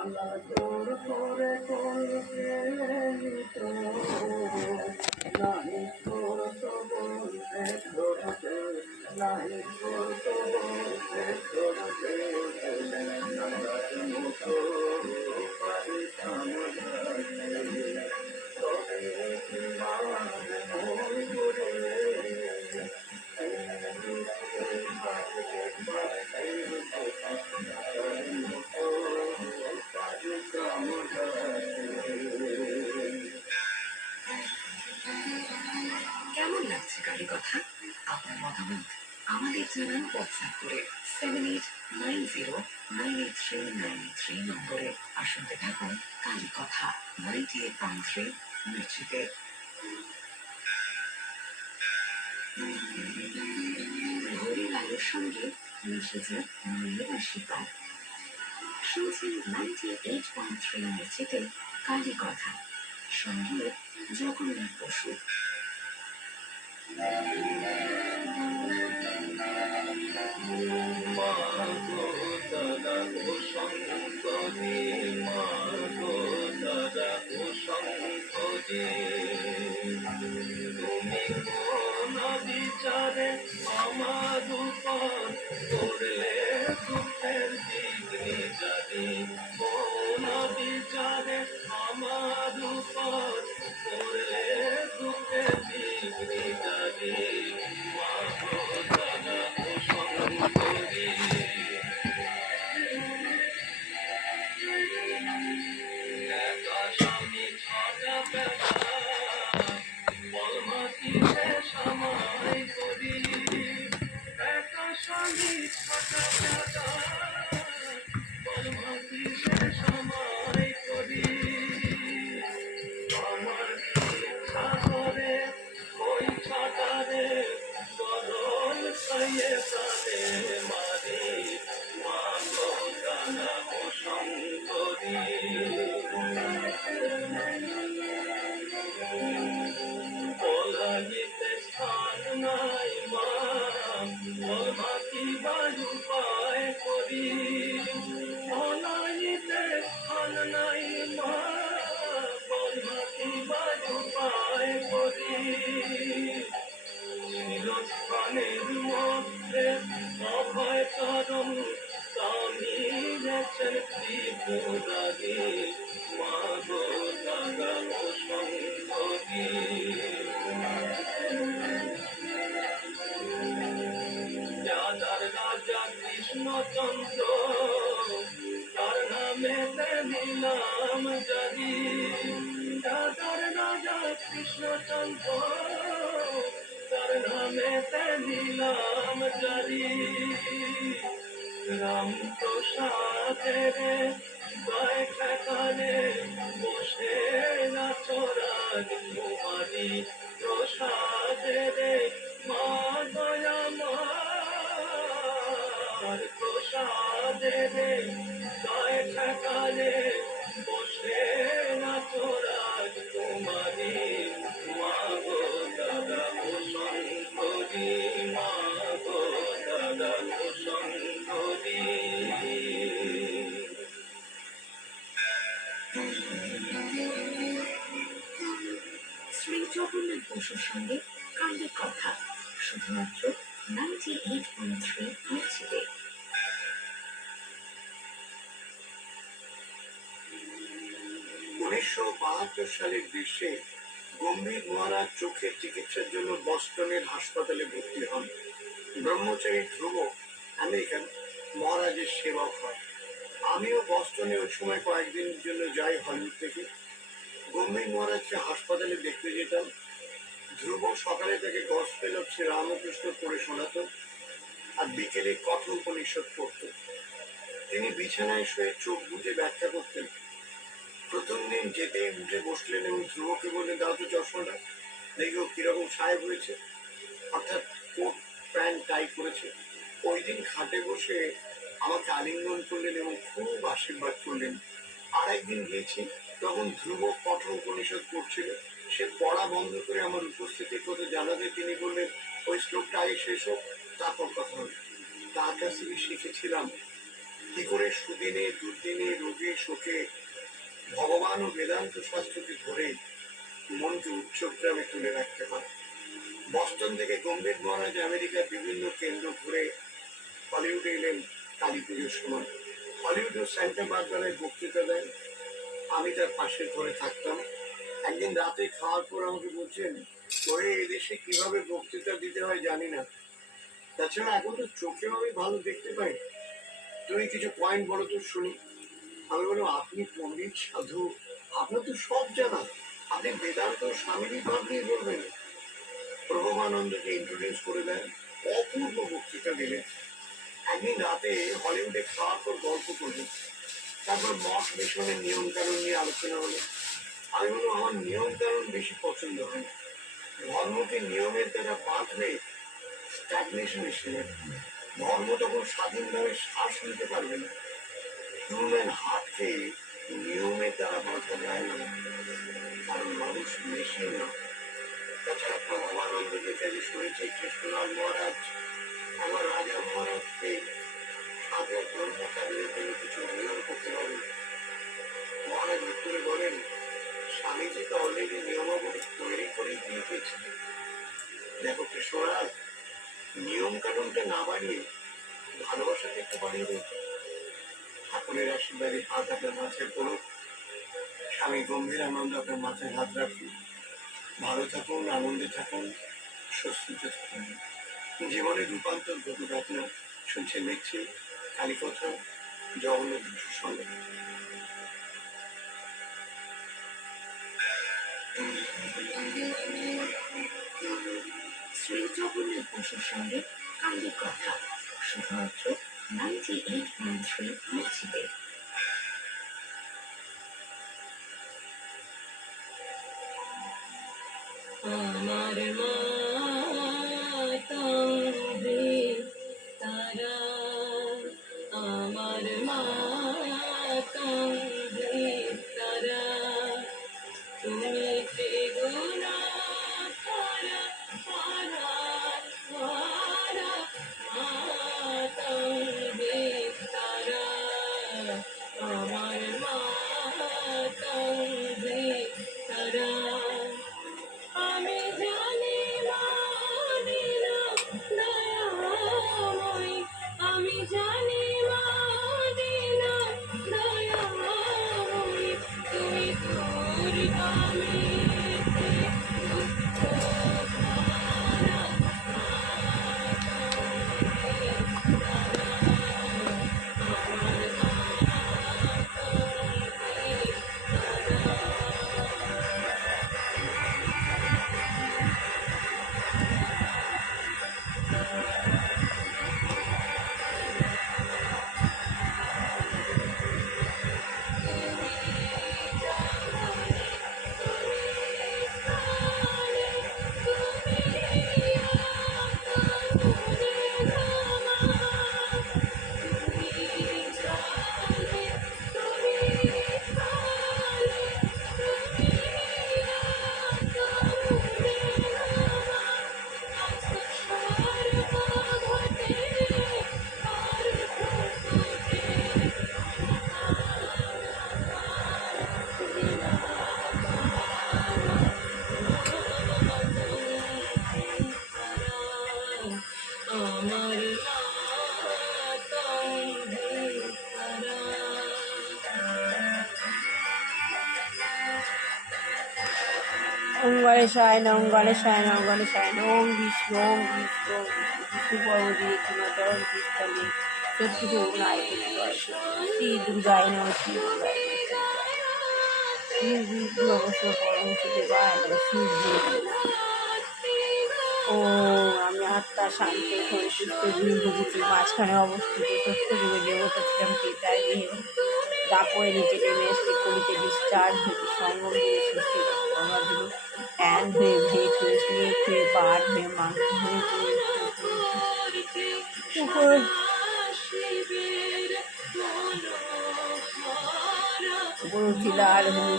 জোর করে করতে তো নাহি তোর তো বলতে ধরতে নাহি তোর তো বলতে ধরতে মতো পারিতাম তবে কি মানে মন করে কেমন লাগছে কালী কথা? আপনার মতামত আমাদের জানান হোয়াটসঅ্যাপ করে 7890983983 নম্বরে। আর শুনতে থাকুন কালী কথা 98.3 মির্চিতে। ভোরের আলোর সঙ্গে মিশেছে মায়ের আশীর্বাদ। শুনছেন 98.3 মির্চিতে কালী কথা, সঙ্গে জগন্নাথ বসু। তুমি কোন বিচারে আমার উপর করলে দুঃখের দিগ্নি জানি কোন বিচারে আমার উপর করলে দুঃখের দিগ্নি জানি মা গো দাদা ও শঙ্করী একা স্বামী ছটা বেলা বলমাতিতে সময় করি একা স্বামী ছটা বেলা বলমাতিতে সময় করি আমার ইচ্ছা করে ওই ছটারে গরল খাইয়ে প্রাণে মারি মা গো দাদা ও শঙ্করী পলাইতে স্থান নাই মা বলমাতি বায়ু পায় করি পলাইতে স্থান নাই মা বলমাতি বায়ু পায় করি চিরস্থানের মধ্যে অভয় চরণ স্বামী গেছেন ত্রিপুরারি মা গো দাদা ও শঙ্করী রাজার রাজা কৃষ্ণচন্দ্র তার নামে নিলাম জারি রাজার রাজা কৃষ্ণচন্দ্র তার নামে নিলাম জারি রাম প্রসাদের বৈঠকানে বসে নাচরাজ কুমারী প্রসাদের মা দয়ামার প্রসাদের বৈঠকানে বসে নাচরাজ কুমারী মা গো দাদা ও শঙ্করী মা গো দাদা ও শঙ্করী শ্রী জগন্নাথ বসুর সঙ্গে কালী কথা, শুধুমাত্র 98.3 মির্চিতে। 1972 সালের গ্রীষ্মে গম্ভীর মহারাজ চোখের চিকিৎসার জন্য বস্টনের হাসপাতালে ভর্তি হন। ব্রহ্মচারী ধ্রুব আমেরিকান মহারাজের সেবক হয়। আমিও বস্টনে ওই সময় কয়েকদিনের জন্য যাই হলিউড থেকে। গম্ভীর মহারাজকে হাসপাতালে দেখতে যেতাম। ধ্রুব সকালে তাকে গসপেল অফ শ্রী রামকৃষ্ণ পড়ে শোনাত আর বিকেলে কঠোর উপনিষদ পড়ত। তিনি বিছানায় শুয়ে চোখ বুজে ব্যাখ্যা করতেন। প্রথম দিন যেতেই উঠে বসলেন এবং ধ্রুবকে বললেন, দাও তো চশমাটা, দেখো কিরকম সাহেব হয়েছে, অর্থাৎ কোট প্যান্ট টাই করেছে। ওই দিন খাটে বসে আমাকে আলিঙ্গন করলেন এবং খুব আশীর্বাদ করলেন। আর একদিন গিয়েছি, তখন ধ্রুব কঠোর উপনিষদ পড়ছিল। সে পড়া বন্ধ করে আমার উপস্থিতির কথা জানাতে তিনি বললেন, ওই শ্লোকটা আগে শেষ হোক, তারপর কথা হবে। তার কাছ থেকে শিখেছিলাম কি করে সুদিনে দুর্দিনে রোগে শোকে ভগবান ও বেদান্ত শাস্ত্রকে ধরে মনকে উচ্চগ্রামে তুলে রাখতে হয়। বস্টন থেকে গম্ভীর মহারাজ আমেরিকার বিভিন্ন কেন্দ্র ঘুরে হলিউডে এলেন কালী পুজোর সময়। হলিউড ও সেন্টা বারবারায় বক্তৃতা দেন। আমি তার পাশের ঘরে থাকতাম। একদিন রাতে খাওয়ার পর আমাকে বলছেন, তোরে এদেশে কিভাবে বক্তৃতা দিতে হয় জানি না, তাছাড়া এখন তো চোখেও আমি ভালো দেখতে পাই, তুমি কিছু পয়েন্ট বলো তো শুনি। আমি বললাম, আপনি পণ্ডিত সাধু, আপনার তো সব জানা, আপনি বেদান্ত স্বামীর ভাব নিয়ে বলবেন। প্রভবানন্দকে ইন্ট্রোডিউস করে দেন, অপূর্ব বক্তৃতা দিলেন। একদিন রাতে হলিউডে খাওয়ার পর গল্প করলেন, তারপর মঠ মিশনের নিয়ম কানুন নিয়ে আলোচনা হলো। আমি বললাম, আমার নিয়ম কানুন বেশি পছন্দ হয় না, ধর্মকে নিয়মের দ্বারা বাঁধলে স্ট্যাগনেশন এসে যাবে। ধর্ম তখন স্বাধীনভাবে শ্বাস নিতে পারবে না। হিউম্যান হার্টকে নিয়মের দ্বারা বাঁধা যায় না, কারণ মানুষ মেশিন না। তাছাড়া প্রভবানন্দকে কাজে শুনেছে কৃষ্ণলাল মহারাজ আমার রাজা মহারাজকে আগে ধর্মকারীদের জন্য কিছু নিয়ম করতে হবে। মহারাজ উত্তরে বলেন, স্বামীজি তো অলরেডি নিয়মাবলী তৈরি করেই দিয়ে গিয়েছিলেন। দেখো কৃষ্ণলাল, নিয়ম কানুনটা না বাড়িয়ে ভালোবাসাকে একটু বাড়িয়ে দিন। ঠাকুরের আশীর্বাদে হাত আপনার মাথায় পড়ুক, স্বামী গম্ভীরানন্দ আপনার মাথায় হাত রাখুন। ভালো থাকুন, আনন্দে থাকুন, স্বস্তিতে থাকুন, জীবনের রূপান্তর ঘটুক আপনার। শুনছেন দেখছি কালীকথা, জগন্নাথ বসুর সঙ্গে। শ্রী জগন্নাথ বসুর সঙ্গে কালী কথা, শুধুমাত্র 98.3 মুক্তিতে। আমার মাতঙ্গে তারা, আমার মাতঙ্গে তারা, তুমি ত্রিগুণা তারা, তারা, তারা, মাতঙ্গে তারা, আমার মাতঙ্গে তারা। আমি জানি মানে না দয়াময়, আমি জানি মানে না দয়াময়, তুমি দুর্গামিতে দুঃখ ভারা, মাতঙ্গে তারা, আমার মাতঙ্গে তারা। আমার মাতঙ্গে তারা। ওম গণেশায় নমঃ, ওম গণেশায় নমঃ, ওম গণেশায় নমঃ। ওম বিষ্ণু, ওম বিষ্ণু, ওম বিষ্ণু, বিষ্ণু পর্বতী চরণ কৃষ্ণে সত্যি নাই শ্রী দুর্গায় নমঃ, শ্রী দুর্গায় নমঃ, শ্রী বিষ্ণু অবশ্য পরম দেবায় নমঃ, শ্রী ও আমি আত্মা শান্ত সন্তুষ্ট দীর্ঘপুত্রের মাঝখানে অবস্থিত সত্যযুগে দেবতা ছিলাম পিতায় দেহ দাপয়ে নিচে নেমে এসে কলিতে ডিসচার্জ হয়েছে সঙ্গম দিয়ে সৃষ্টি আমার দিল হ্যান্ড হয়ে ভেট হয়ে স্নেক হয়ে বার্ড হয়ে মাংস হয়ে উপরজিলার মূল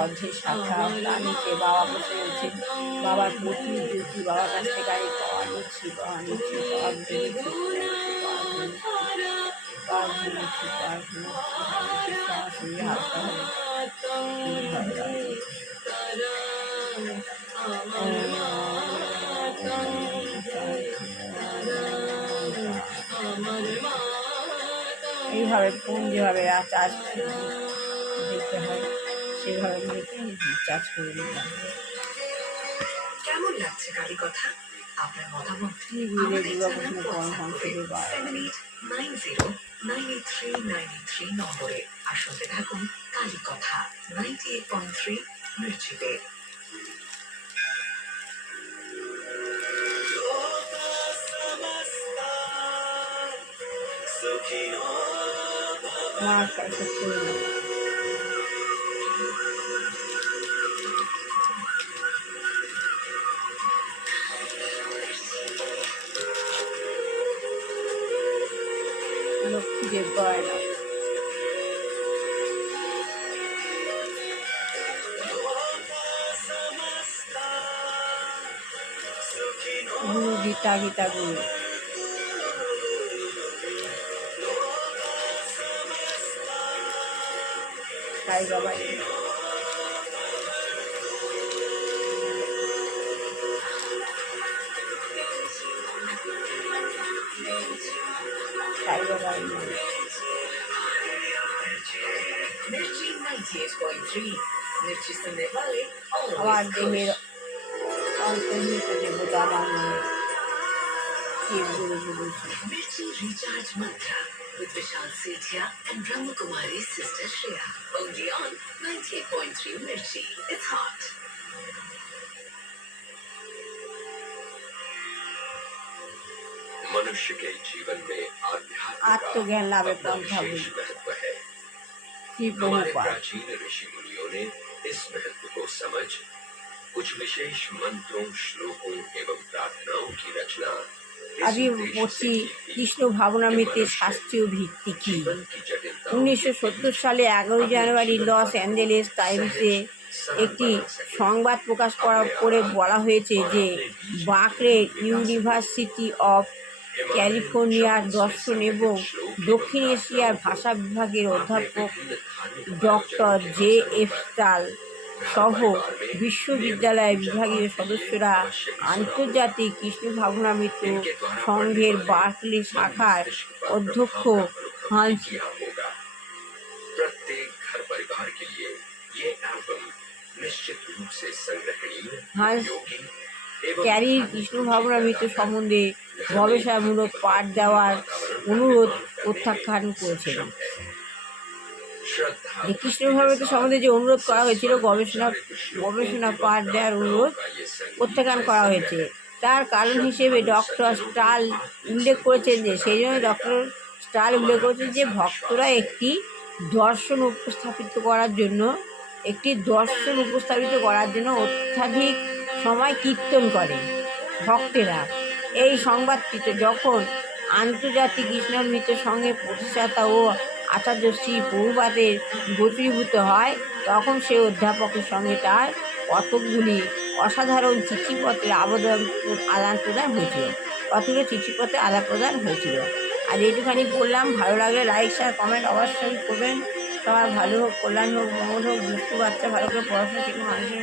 অর্ধেক শাখা তার নিচে বাবা বসে রয়েছে। বাবার প্রচুর জ্যোতি, বাবার কাছ থেকে গাড়ি পাওয়া নিচ্ছি পা নিচ্ছি পা ধুচ্ছি শ্বাস নিয়ে হালকা হবে ভালো লাগবে। এইভাবে ফোন যেভাবে চার্জ দিতে হয় সেভাবে দেখে চার্জ করে দিলাম। কেমন লাগছে কালী কথা? আপনার মতামত টিভিতে আমাদের দুর্গাপুজো জানান কম WhatsApp করে শুধু পায় 7890983983 নম্বরে। আর শুনতে থাকুন কালী কথা 98.3 মির্চিতে। মার কাছে করে নেব। লক্ষ্মীদের গয়না গুরু গীতা গীতা গুরু সাই বাবা साई बाबा मिर्ची 98.3 मिर्ची सुनने वाले আমার always দেহের खुश। অন্তর্নিহিত দেবতা আমার মনে শিব গুরু গুরু Shiva. Mirchi Recharge Mantra with Vishal Sethia and Brahma Kumari sister Shreya. Only on 98.3 Mirchi. It's hot. मनुष्य के जीवन में आध्यात्म आत्मज्ञान का लाभे अपना पंथा विशेष बोली। महत्व है। श्री हमारे प्रभुपाद प्राचीन ऋषि मुनियों ने इस महत्व को समझ कुछ विशेष मंत्रों, श्लोकों एवं प्रार्थनाओं की रचना इस अभी उद्देश्य से বলছি की थी কৃষ্ণ ভাবনামৃতের कि শাস্ত্রীয় ভিত্তি কি। जीवन की जटिलताओं 1970 সালে 11 জানুয়ারি লস অ্যাঞ্জেলেস টাইমসে একটি সংবাদ প্রকাশ করে বলা হয়েছে যে বার্কলে ইউনিভার্সিটি অফ ক্যালিফোর্নিয়ার দর্শন এবং দক্ষিণ এশিয়ার ভাষা বিভাগের অধ্যাপক ডক্টর জে.এফ. স্টাল সহ বিশ্ববিদ্যালয়ের বিভাগীয় সদস্যরা আন্তর্জাতিক কৃষ্ণ ভাবনামৃত সংঘের বার্কলে শাখার অধ্যক্ষ হান্স प्रत्येक घर परिवार के लिए ये एल्बम निश्चित रूप से संग्रहणीय, हांस उपयोगी एवं ক্যারির কৃষ্ণ ভাবনামৃত সম্বন্ধে গবেষণামূলক পাঠ দেওয়ার অনুরোধ প্রত্যাখ্যান করেছিলেন। যে কৃষ্ণ ভাবনামৃত সম্বন্ধে যে অনুরোধ করা হয়েছিল গবেষণা পাঠ দেওয়ার অনুরোধ প্রত্যাখ্যান করা হয়েছে। তার কারণ হিসেবে ডক্টর স্টাল উল্লেখ করেছেন যে সেই জন্য ডক্টর স্টাল উল্লেখ করেছেন যে ভক্তরা একটি দর্শন উপস্থাপিত করার জন্য অত্যাধিক সময় কীর্তন করে ভক্তেরা। এই সংবাদটিতে যখন আন্তর্জাতিক কৃষ্ণামৃত সংঘের প্রতিষ্ঠাতা ও আচার্য শ্রী প্রভুপাদের গোচরীভূত হয় তখন সে অধ্যাপকের সঙ্গে তার কতকগুলি অসাধারণ চিঠিপত্রের আদান প্রদান হয়েছিল। আর এইটুখানি বললাম। ভালো লাগলে লাইক শেয়ার কমেন্ট অবশ্যই করবেন। সবার ভালো হোক, কল্যাণ হোক, মঙ্গল হোক, দুস্থ বাচ্চা ভালো করে পড়াশোনা শিখে মানুষের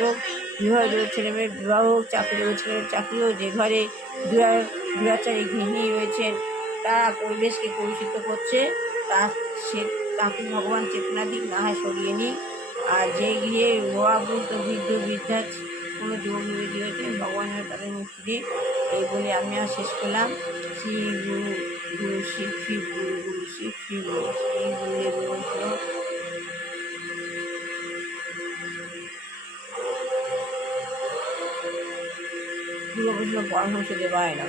হোক, বিবাহ ছেলেমেয়ের বিবাহ হোক, চাকরি ছেলেমেয়ের চাকরি হোক। যে ঘরে দু চারি গৃহিণী রয়েছেন তারা পরিবেশকে কলুষিত করছে তাকে ভগবান চেতনা দিক না হয় সরিয়ে নিই। আর যে গৃহে রোগাগ্রস্ত বৃদ্ধ বৃদ্ধা কোনো যুবক যুবতী হয়েছেন ভগবানের তাদের মুক্তি দিক। এই বলে আমি আর শেষ করলাম। শ্রী গুরু গুরু শিব শিব গুরু গুরু শিব শিব গুরু এই বলে দুর্গাপুজো পরামর্শ দেওয়া হয় না।